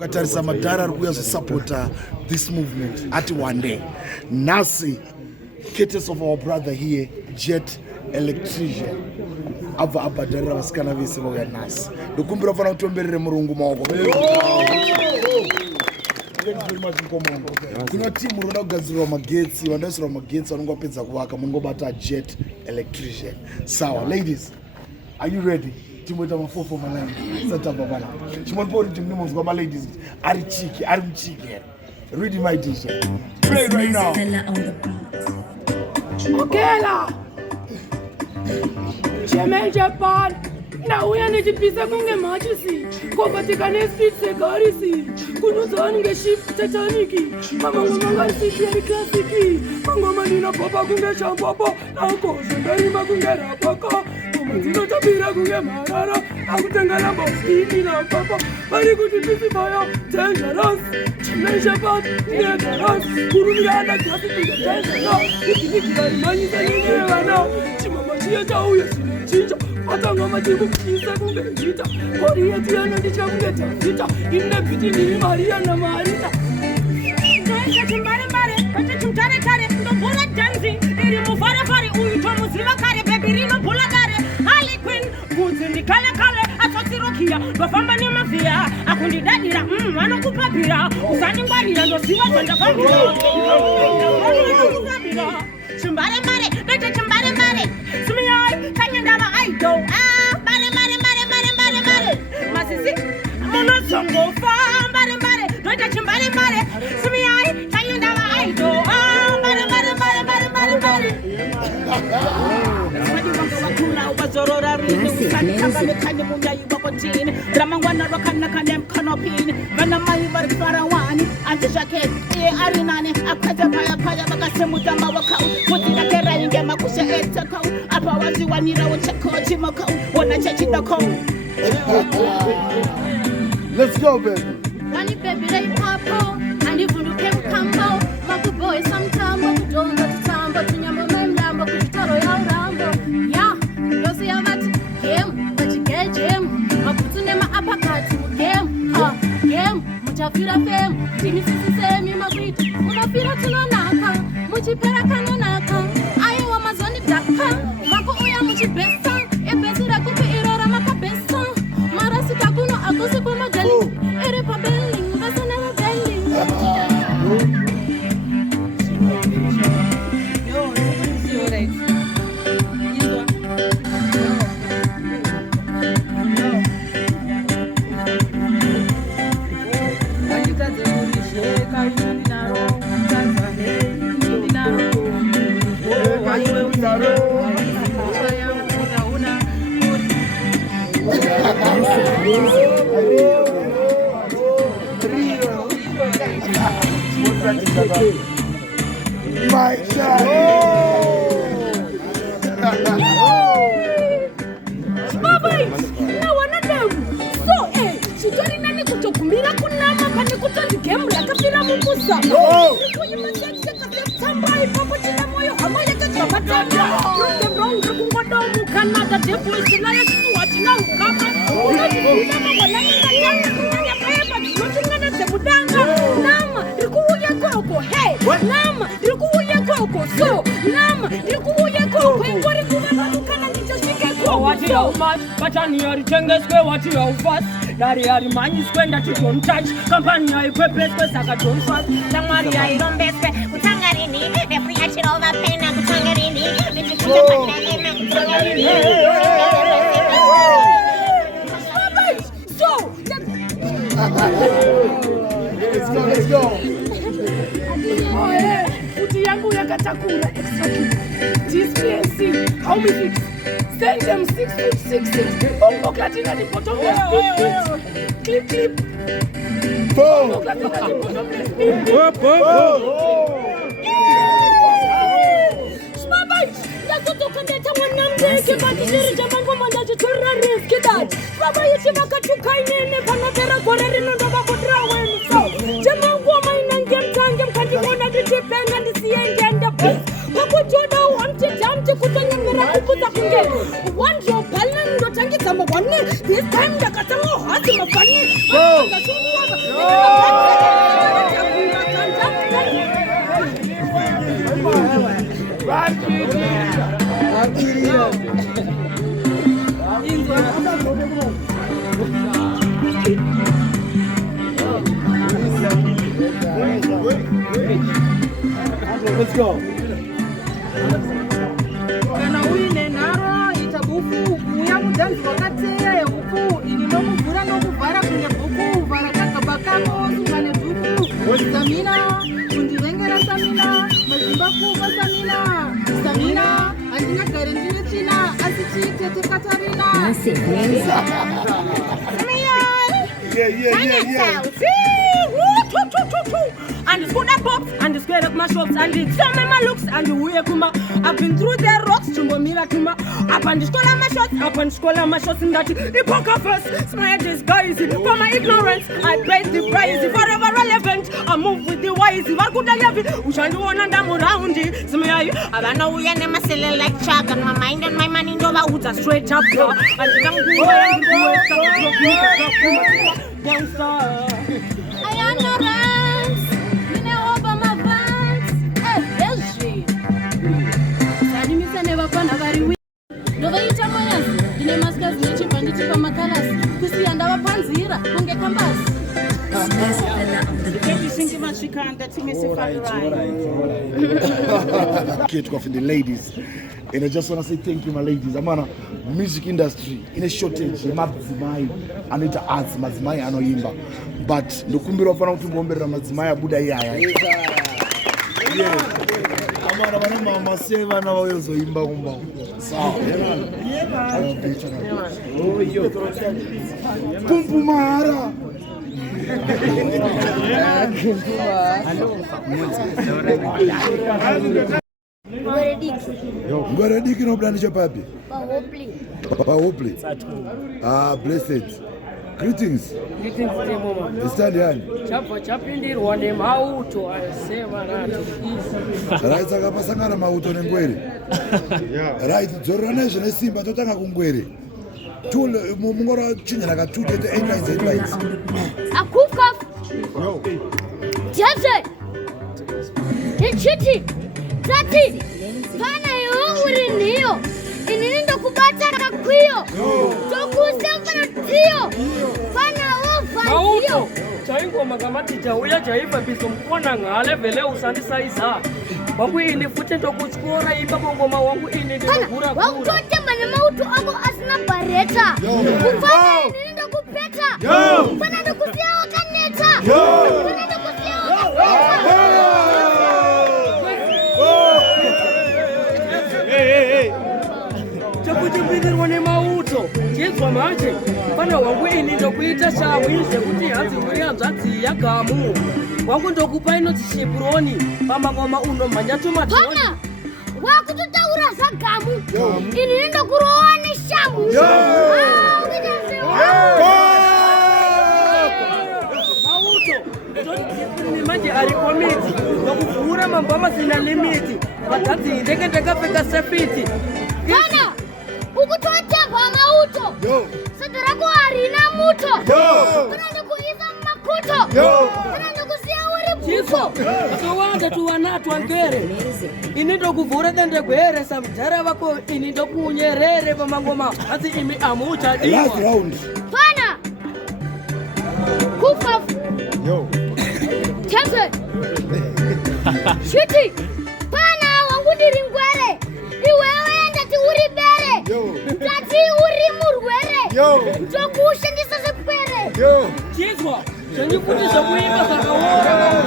Katarisa Madara Ruya supporter this movement at one day. Nasi, cases of our brother here, Jet Electrician. Ava Abadara was kind of a nice. The Kumbra from Tomber Murungu. Thank you very much. Kuna timu Rona Gaziro Magetsi, Wandesro Magetsi, Wango Pizza Waka, Mungo Bata Jet Electrician. Sawa, ladies, are you ready? Timu ita mafo for my line. Sata babana. Chimon timu mos goma ladies. Ari Chichy, Ari Chichy. Read my t-shirt. Play right now. Okay la. Cheme Japan. Na uya nijipisa kunge machisi. Kwa katika Netflix sekarisi. Kunuza nge shift Titanic'i. Mama ngomanga sisi klasiki. Ngoma nina papa kunge shampapa. Na kosa ndani kunge rapaka. Zino tabira kunge marara. Akutengala mbosiki na papa. Bari kutipisi fire. Dangerous. Chime Japan. Dangerous. Kurumiyana kasi kunge dangerous. Ikidikira imani zanine wana. Chimama chia chauye sine chincha. Atanga majibu kisa kunge hita. Kori etiana ndicha kunge tafita. Inne piti nini Maria na Marita. Kaisa chimbare mbare. Kacha chumtare kare. Ndo bola dancing. Iri mufara fare. Uyuto muziva kare. Baby rino bola kare. Harley Quinn. Buzi ni kale kale. Tsotsi rokia. Dwafamba ni mafia. Akundi dadira. Wano kupapira. Usani mbarira. Ndo siwa kwenda bambira. Chimbare mbare. Kacha chimbare mbare. Sumiyoi. Tanyah ndama aido. Mbare. Masisi. Mono songo fa. Mbare. Kacha chimbare mbare. Sumiyoi. Tanyah ndama aido. Mbare. Zorora rini usani kanga mekanye munda yuwakotini Dramangwana wakana kandem kanopini Vana mai varfarawani Anti jacket arinane Akata paya Bakase mutama wakau Mutina kera inge makusha etakau Apa wazi wanira uchako chimakau Wana chachitako Let's go, baby. Wani baby rei papo Andi funduke mkambo Makuboy samtambo Kudonga tutambo Tunyambo memlambo Kujitaro ya urambo Yeah Yosi ya mati game, bachike game Maputune maapakati game game, muchafira fame Timi sisi semi mabiti Umafira tunonaka, muchipera kanonaka Ayo wa mazoni daka Mako uya muchibesa Ebesira kupi irora makabesa Marasi takuno akusi kwa magali Ere pa belling, basa never belling My God. Baba, na wanadamu. So, shitoni nani kutokumira kunama pani kutondi game la kapira mumusa. Kwenye masaji katambai papo china moyo hamoja katambatata. Wrong kungodomu kanada devil sinaya siwati na ukama. Unajifuna wanani katanga kunanya pema tunachungana sebudanga. Nama ikuuya koko hey. Nama ikuuya koko so. Nama ikuuya koko ngori kumatukana nichoshike koko. Wati ya umat, batani ya richengeskwe wati ya ufas Dari ya rimanyiswe ndati don't touch Kampani ya ikwepeskwe saka don't trust Samari ya irombeskwe kutangarini Refri ya chirova pena kutangarini Nijikuta panele na kutangarini So, Let's go. Uti yangu ya katakura extra key. TSPNC, how many feet? Send them 6 feet, 6 feet. Bongo Klatina di bottom of clip. Bongo Klatina di bottom of Smabait, yakuto kandeta wanamde kebati shiri jamango mandaje chorra risk that. Baba yiti makatuka inene panotera koreri no baba kodra wen so. Jamango mainangem tangem kadibona di penga di sienge and the best. Pako joda wanti jamti kutanya mera kukuta kunge. One drop palan do tangi sama wanne. This time da katango hati mafani. Let's go. Kana uine naro itabufu kuya kudanzi wakateya huku ilinomuvura nomuvhara kunye bhuku vhara kakabakamo sungane dhuku stamina kundirengera stamina mazimba kuva stamina handingagare ndine tsvina asi chiitete katarina And it's good at pops, and it's square up my shops, and it's some of my looks, and the way kuma. I've been through the rocks, chumbo mira kuma. Up and school my shots, up and school my shots, in that the poker first. Smile disguise for my ignorance. I praise the prize, forever relevant. I move with the wise. If I could have it, we shall do one and I'm around it. So me I don't know we are never selling like Chuck, and my mind and my money over woods are straight up. And I'm gangsta. I am no rants. You know over my vans. Hey, yes, she. Sadimisa never found a very weak. No, they eat a moyas. In a mascot, Chip and Chip and Macalas. To see and our panzira. Hunga Cambas. Kate for the ladies. And I just want to say thank you, my ladies. I'm on a music industry in a shortage. Madzimai, Anita arts, Madzimai, Anoimba. But the Kumbiro Fana Ngwambi Madzimai Buddha Yaya. Yeah. I'm on a mama seva now also imba umba. Oh, yo. Pumpumara. Ngwarediki no plan papi. Pahopli. Ah, blessed. Greetings. Greetings, Mama. Stand here. Chapindirwa nemauto aseva nato. Right, sakapasangana mauto nengwere. Right, dzoranaizvo nesimba totanga kungwere. Tool mungora chinyana ka 2 8 lines. Akufka. Yo. Jaze. Chichy. Tsotsi. Pana yo uri niyo. Inini ndokubata kakwiyo. Tokusamba tiyo. Pana ova tiyo. Chaingoma kamati jauya jaiva bizo mkona ngale vele usandisaiza. Wangu ini futhi ndokuchikora imba ngoma wangu ini ndokura kura. Wakutotema nemauto ako asina bareta. Kufanya inini ndokupeta. Pana ndokusia wakaneta. Pana ndokusia wakaneta. Chakuchipindirwa nemauto chizwa manje pana wangu ini ndokuita shawize kuti hanzi uri hanzvadzi yagamu wangu ndokupa inoti shiproni pamangoma unomhanya tumadhoni pana wakutotaura zagamu ini ndokurowa neshamu mauto manje ari komiti ndokuvhura mambama sina limiti vadzadzi ndenge ndakapfeka sefiti pana ukutotemba mauto soto rako harina muto pana ndikuisa mumakuto pana ndikusiya uri chiso akawanda tuwanatwa ngere ini ndokuvhura dendegwere samudhara vako ini ndokunyerere pamangoma asi imi amuchadiwa pana kufafu Chipaz Chichy pana wangu ndiri ngwere iwewe ndati uri bere ndati uri murwere ndokushandisa sekwere chizwa zvenyikuti zvekuimba zvakaora